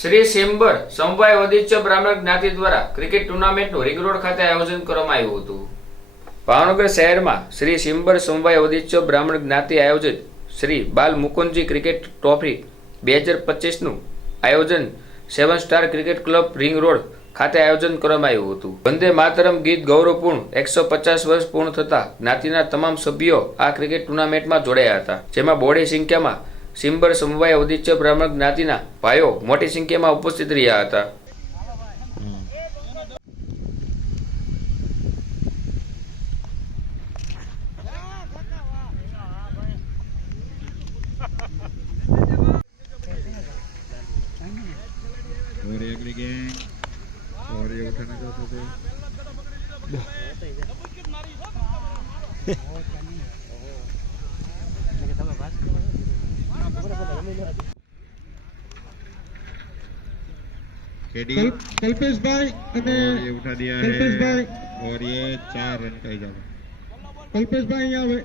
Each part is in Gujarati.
શ્રી શેમ્બર સમવાય વદિચ્ય બ્રાહ્મણ જ્ઞાતિ દ્વારા ક્રિકેટ ટુર્નામેન્ટનું રિંગ રોડ ખાતે આયોજન કરવામાં આવ્યું હતું. ભાવનગર શહેરમાં શ્રી સિમ્બર સમવાય વદિચ્ય બ્રાહ્મણ જ્ઞાતિ આયોજિત શ્રી બાલ મુકુંદજી ક્રિકેટ ટ્રોફી બે હજાર પચીસનું આયોજન seven star cricket club ring road ખાતે આયોજન કરવામાં આવ્યું હતું. વંદે માતરમ ગીત ગૌરવપૂર્ણ એકસો પચાસ વર્ષ પૂર્ણ થતાં જ્ઞાતિના તમામ સભ્યો આ ક્રિકેટ ટુર્નામેન્ટમાં જોડાયા હતા, જેમાં બોડી સંખ્યામાં સિમ્બર સમવાય ઉદિચ્ય બ્રાહ્મણ જ્ઞાતિના ભાઈઓ મોટી સંખ્યામાં ઉપસ્થિત રહ્યા હતા और ये अगली गैंग और ये उठाना चाहते थे केडी કલ્પ- કલ્પેશભાઈ અને और ये उठा दिया है कल्पेशभाई और ये चार रन का इजाफा કલ્પેશભાઈ અહીંયા આવે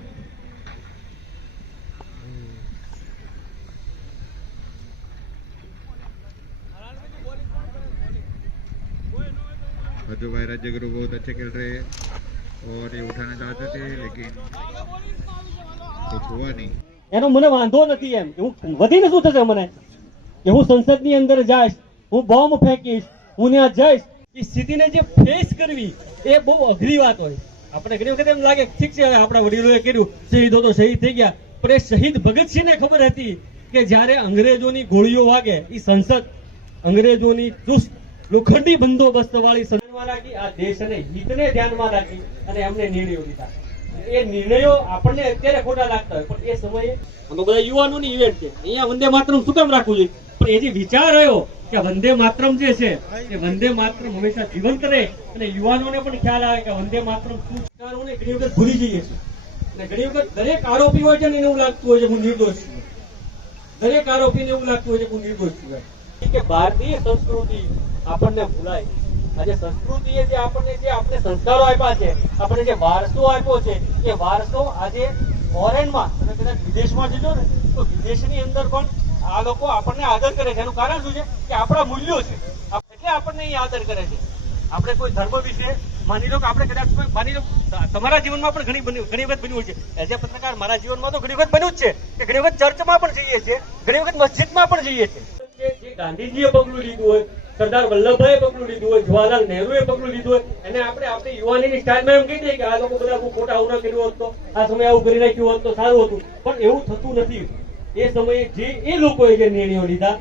मधु भाई राज्य गुरु बहुत अच्छे खेल रहे हैं और ये उठाना चाहते थे लेकिन कुछ हुआ नहीं એનો મને વાંધો નથી એમ કે હું વધીને શું થશે મને કે હું સંસદની અંદર જઈશ હું બોમ્બ ફેંકીશ હું ત્યાં જઈશ. એ સ્થિતિને જે ફેસ કરવી એ બહુ અઘરી વાત હોય. આપણે ઘણી વખત એમ લાગે ઠીક છે હવે આપણા વડીલોએ કર્યું શહીદો તો શહીદ થઈ ગયા. પણ એ શહીદ ભગતસિંહને ખબર હતી કે જ્યારે અંગ્રેજોની ગોળીઓ વાગે એ સંસદ અંગ્રેજોની ચુસ્ત લોખંડી બંદોબસ્ત વાળી સંસદમાં રાખી આ દેશ અને હિતને ધ્યાનમાં રાખી અને એમને નિર્ણયો લીધા. એ નિર્ણયો આપણને અત્યારે ખોટા લાગતા હોય પણ એ સમયે અમે બધા યુવાનોની ઇવેન્ટ છે. અહીંયા વંદે માતરમ શું કામ રાખવું જોઈએ? પણ એ જે વિચાર આવ્યો કે વંદે માતરમ જે છે, એ વંદે માતરમ હંમેશા જીવંત રહે અને યુવાનોને પણ ખ્યાલ આવે કે વંદે માતરમ શું વિચારોને ઘણી વખત ભૂલી જઈએ છીએ. અને ઘણી વખત દરેક આરોપી હોય છે ને એવું લાગતું હોય છે, હું નિર્દોષ છું. દરેક આરોપીને એવું લાગતું હોય છે, હું નિર્દોષ છું. કે ભારતીય સંસ્કૃતિ આપણને ભૂલાય. આજે સંસ્કૃતિએ જે આપણને જે આપણે સંસ્કારો આપ્યા છે, આપણને જે વારસો આપ્યો છે, એ વારસો આજે ફોરેનમાં તમે કદાચ વિદેશમાં જજો ને, તો વિદેશની અંદર પણ આ લોકો આપણને આદર કરે છે. એનું કારણ શું છે? કે આપણા મૂલ્યો છે. એટલે આપણને અહીં આદર કરે છે. આપણે કોઈ ધર્મ વિશે માની લો કે આપણે કદાચ માની લો, તમારા જીવનમાં પણ ઘણી બની ઘણી વખત બન્યું છે. એઝ એ પત્રકાર, મારા જીવનમાં તો ઘણી વખત બન્યું જ છે. કે ઘણી વખત ચર્ચમાં પણ જઈએ છીએ. ઘણી વખત મસ્જિદમાં પણ જઈએ છીએ. ગાંધીજીએ પગલું લીધું હોય, સરદાર વલ્લભભાઈએ પગલું લીધું હોય, જવાહરલાલ નહેરુએ પગલું લીધું હોય એને આપણે આપણી યુવાનીની સ્ટાઇલમાં એમ કહી દઈએ કે આ લોકો બધા બહુ ખોટા આવું કર્યું હોત આ સમય આવું કરી નાખ્યું હોત તો સારું હતું. પણ એવું થતું નથી. એ સમયે જે એ લોકોએ જે નિર્ણયો લીધા